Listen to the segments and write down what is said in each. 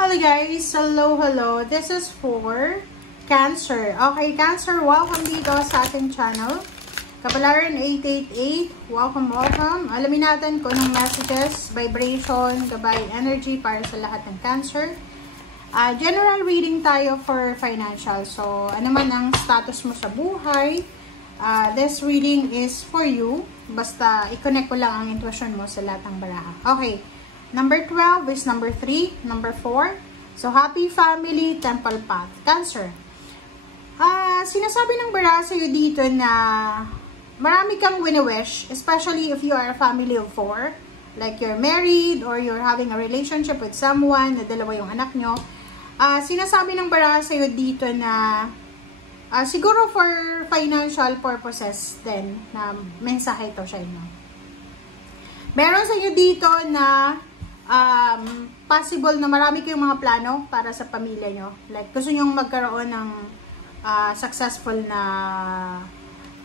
Hello guys! Hello! This is for Cancer. Okay, Cancer, welcome dito sa ating channel. Kapalaran 888, welcome. Alamin natin kung anong messages, vibration, gabay, energy para sa lahat ng Cancer. General reading tayo for financial. So, ano man ang status mo sa buhay, this reading is for you. Basta, i-connect ko lang ang intuition mo sa lahat ng baraha. Okay. Number 12 is number 3. Number 4. So, happy family, temple path. Cancer. Sinasabi ng baraha sa'yo dito na marami kang wini-wish, especially if you are a family of 4. Like you're married or you're having a relationship with someone, na dalawa yung anak nyo. Sinasabi ng baraha sa'yo dito na siguro for financial purposes din na mensahe ito sa inyo. Meron sa inyo dito na possible na marami kayong mga plano para sa pamilya nyo. Like, gusto nyo magkaroon ng successful na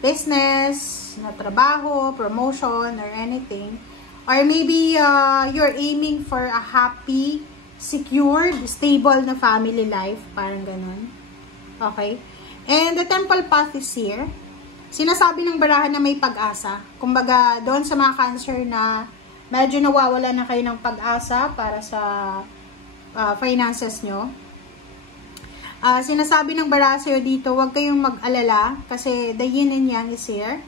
business, na trabaho, promotion, or anything. Or maybe you're aiming for a happy, secured, stable na family life. Parang ganun. Okay? And the temple path is here. Sinasabi ng baraha na may pag-asa. Kumbaga, doon sa mga Cancer na medyo nawawala na kayo ng pag-asa para sa finances nyo. Sinasabi ng baraha sa'yo dito, huwag kayong mag-alala kasi the yin and yang is here.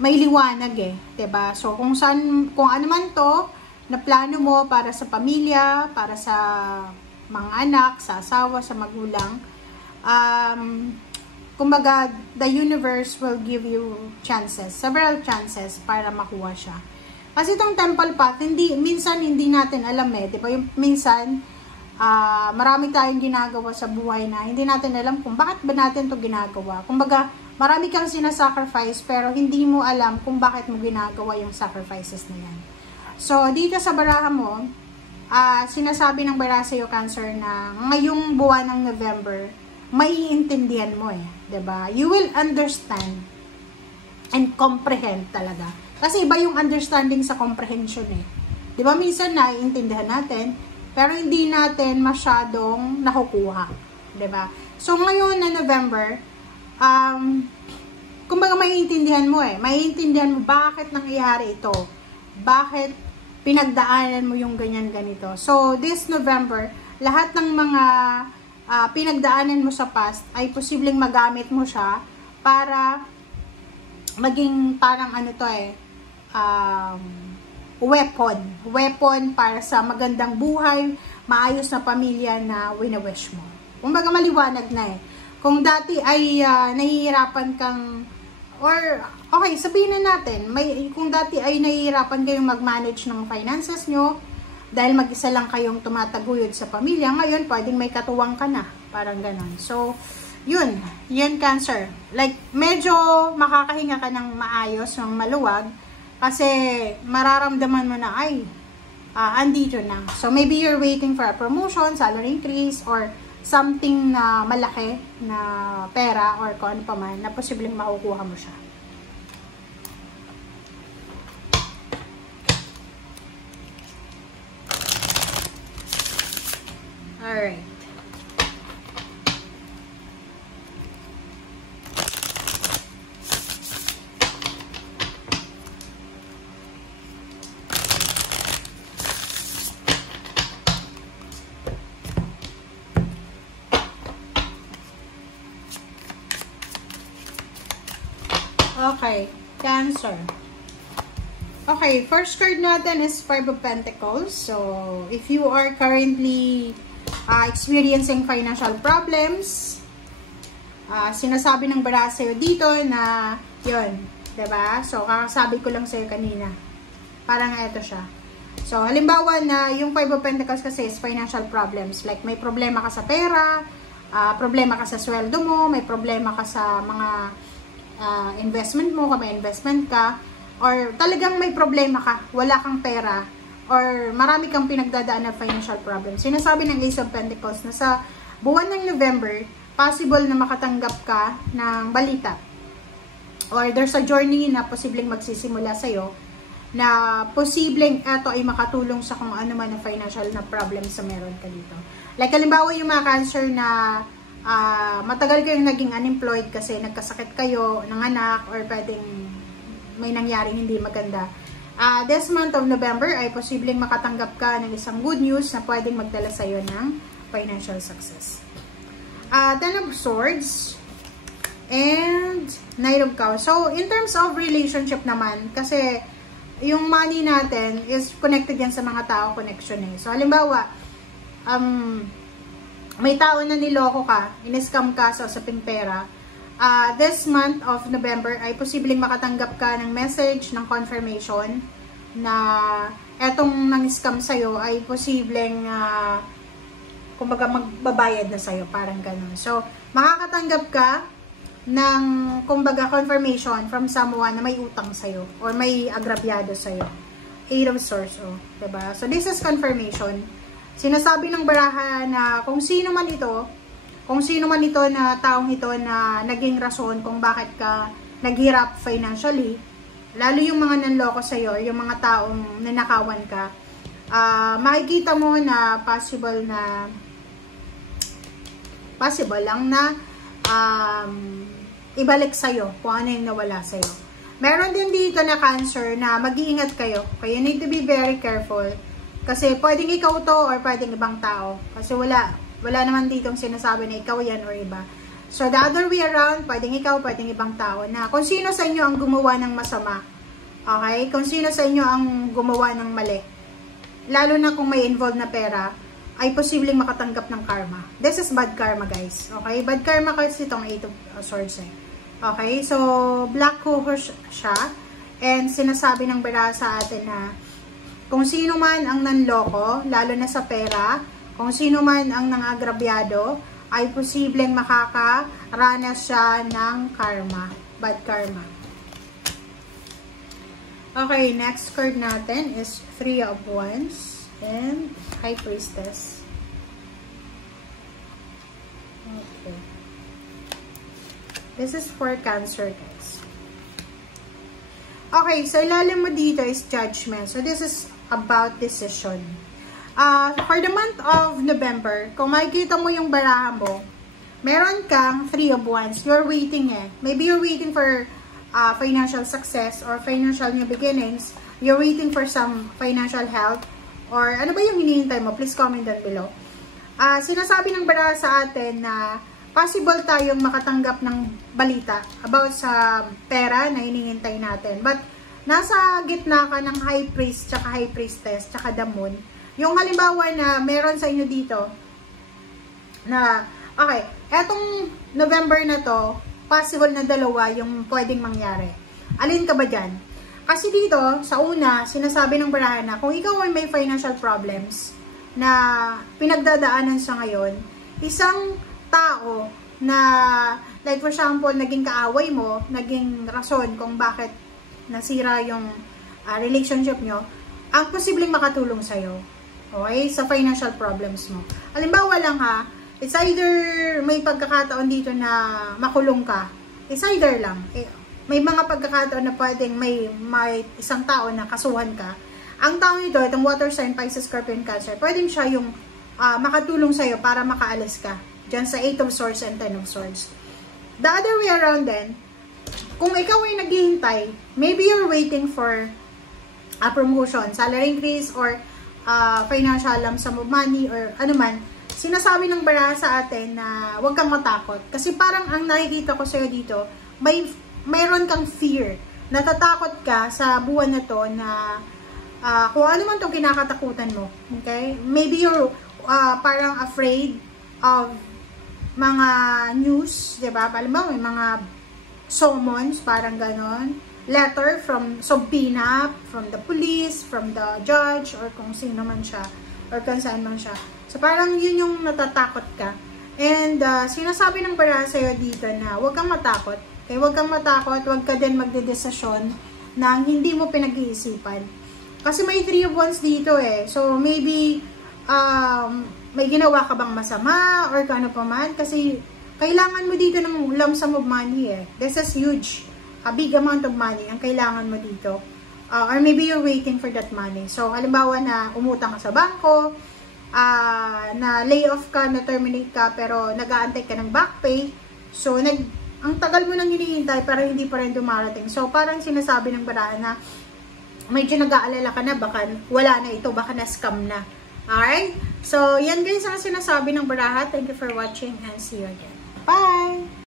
May liwanag eh, 'di ba? So kung ano man 'to na plano mo para sa pamilya, para sa mga anak, sa asawa, sa magulang, kumbaga, the universe will give you chances, several chances para makuha siya. Kasi itong temple path, minsan hindi natin alam eh, di ba? Yung minsan, marami tayong ginagawa sa buhay na hindi natin alam kung bakit ba natin to ginagawa. Kumbaga, marami kang sinasacrifice pero hindi mo alam kung bakit mo ginagawa yung sacrifices na yan. So, dito sa baraha mo, sinasabi ng baraha sa'yo, Cancer, na ngayong buwan ng November, maiintindihan mo eh, 'di ba? You will understand and comprehend talaga. Kasi iba yung understanding sa comprehension eh. 'Di ba minsan naiintindihan natin, pero hindi natin masyadong nakukuha, 'di ba? So ngayon na November, kumbaga maiintindihan mo eh. Maiintindihan mo bakit nangyayari ito. Bakit pinagdaanan mo yung ganyan ganito. So this November, lahat ng mga pinagdaanan mo sa past ay posibleng magamit mo siya para maging parang ano to eh, weapon para sa magandang buhay, maayos na pamilya na wini-wish mo. Kumbaga maliwanag na eh. Kung dati ay nahihirapan kang, or okay, sabihin na natin, kung dati ay nahihirapan kayong mag-manage ng finances nyo, dahil mag-isa lang kayong tumataguyod sa pamilya, ngayon pwedeng may katuwang ka na. Parang ganon. So, yun Cancer. Like, medyo makakahinga ka ng maayos, ng maluwag, kasi mararamdaman mo na, ay, andito na. So, maybe you're waiting for a promotion, salary increase, or something na malaki na pera, or kung ano pa man, na posibleng makukuha mo siya. Alright. Okay, Cancer. Okay, first card natin is Five of Pentacles. So, if you are currently experiencing financial problems, sinasabi ng baraha sa'yo dito na yun, diba? So, kakasabi ko lang sa'yo kanina. Parang ito siya. So, halimbawa na yung Five of Pentacles kasi is financial problems. Like, may problema ka sa pera, problema ka sa sweldo mo, may problema ka sa mga investment mo, kung may investment ka, or talagang may problema ka, wala kang pera, or marami kang pinagdadaan na financial problems. Sinasabi ng Ace of Pentacles na sa buwan ng November, possible na makatanggap ka ng balita. Or there's a journey na posibleng magsisimula sa'yo na posibleng eto ay makatulong sa kung ano man na financial na problems sa meron ka dito. Like halimbawa yung mga Cancer na matagal kayong naging unemployed kasi nagkasakit kayo ng anak or pwedeng may nangyaring hindi maganda. This month of November ay posibleng makatanggap ka ng isang good news na pwedeng magdala sa iyo ng financial success. Ten of Swords and Knight of Cups. So, in terms of relationship naman, kasi yung money natin is connected yan sa mga tao connection eh. So, halimbawa, may tao na niloko ka, in-scam ka sa usaping pera, this month of November ay posibleng makatanggap ka ng message, ng confirmation na etong nang-scam sa'yo ay posibleng kumbaga magbabayad na sa'yo, parang ganun. So, makakatanggap ka ng kumbaga confirmation from someone na may utang sa'yo or may agrabyado sa'yo. Eight of Swords, diba? So, this is confirmation. Sinasabi ng baraha na kung sino man ito na taong ito na naging rason kung bakit ka naghirap financially, lalo yung mga nanloko sa'yo, yung mga taong nanakawan ka, makikita mo na possible lang na ibalik sa'yo kung ano yung nawala sa'yo. Meron din dito na Cancer na mag-iingat kayo. You need to be very careful. Kasi pwedeng ikaw to or pwedeng ibang tao. Kasi wala naman ditong sinasabi na ikaw yan or iba. So the other way around, pwedeng ikaw, pwedeng ibang tao na kung sino sa inyo ang gumawa ng masama. Okay? Kung sino sa inyo ang gumawa ng mali. Lalo na kung may involved na pera, ay posibleng makatanggap ng karma. This is bad karma, guys. Okay? Bad karma kasi itong Eight of Swords eh. Okay? So, black horse siya. And sinasabi ng baraha sa atin na kung sino man ang nanloko, lalo na sa pera, kung sino man ang nangagrabyado, ay posibleng makakaranas siya ng karma. Bad karma. Okay, next card natin is Three of Wands and High Priestess. Okay. This is for Cancer, guys. Okay, so ilalim mo dito is Judgment. So this is about decision. For the month of November, kung makikita mo yung baraha mo, meron kang Three of Wands. You're waiting eh. Maybe you're waiting for financial success or financial new beginnings. You're waiting for some financial help. Or ano ba yung hinihintay mo? Please comment down below. Sinasabi ng baraha sa atin na possible tayong makatanggap ng balita about sa pera na hinihintay natin. But nasa gitna ka ng High Priest, tsaka High Priestess, tsaka the Moon. Yung halimbawa na meron sa inyo dito na, okay, etong November na to, possible na dalawa yung pwedeng mangyari. Alin ka ba dyan? Kasi dito, sa una, sinasabi ng baraha na kung ikaw ay may financial problems na pinagdadaanan sa ngayon, isang tao na, like for example, naging kaaway mo, naging rason kung bakit nasira yung relationship nyo, ang posibleng makatulong sa'yo. Okay? Sa financial problems mo. Halimbawa lang ha, it's either may pagkakataon dito na makulong ka. It's either lang. May mga pagkakataon na pwedeng may isang tao na kasuhan ka. Ang tao ito, itong water sign, Pisces, Scorpio, Cancer, pwedeng siya yung makatulong sa'yo para makaalis ka. Diyan sa 8 of Swords and 10 of Swords. The other way around then, kung ikaw ay naghihintay, maybe you're waiting for a promotion, salary increase, or financial lump sum of money, or ano man, sinasabi ng baraha sa atin na huwag kang matakot. Kasi parang ang nakikita ko sa'yo dito, mayroon kang fear. Natatakot ka sa buwan na to na kung ano man itong kinakatakutan mo. Okay? Maybe you're parang afraid of mga news, diba? Halimbawa, may mga summons, parang ganon. Letter from subpoena, from the police, from the judge, or kung sino man siya, or kung saan man siya. So, parang yun yung natatakot ka. And, sinasabi ng baraha sa'yo dito na huwag kang matakot. Okay, huwag kang matakot, huwag ka din magdedesisyon na hindi mo pinag-iisipan. Kasi may 3 of Wands dito eh. So, maybe, may ginawa ka bang masama, or kano pa man. Kasi, kailangan mo dito ng lump sum of money eh. This is huge. A big amount of money ang kailangan mo dito. or maybe you're waiting for that money. So, halimbawa na umutang ka sa bangko, na layoff ka, na terminate ka, pero nag-aantay ka ng back pay. So, ang tagal mo nang hinihintay, pero hindi pa rin dumarating. So, parang sinasabi ng barahan na medyo nag-aalala ka na, baka wala na ito, baka na-scam na. Alright? So, yan guys ang sinasabi ng baraha. Thank you for watching and see you again. Bye!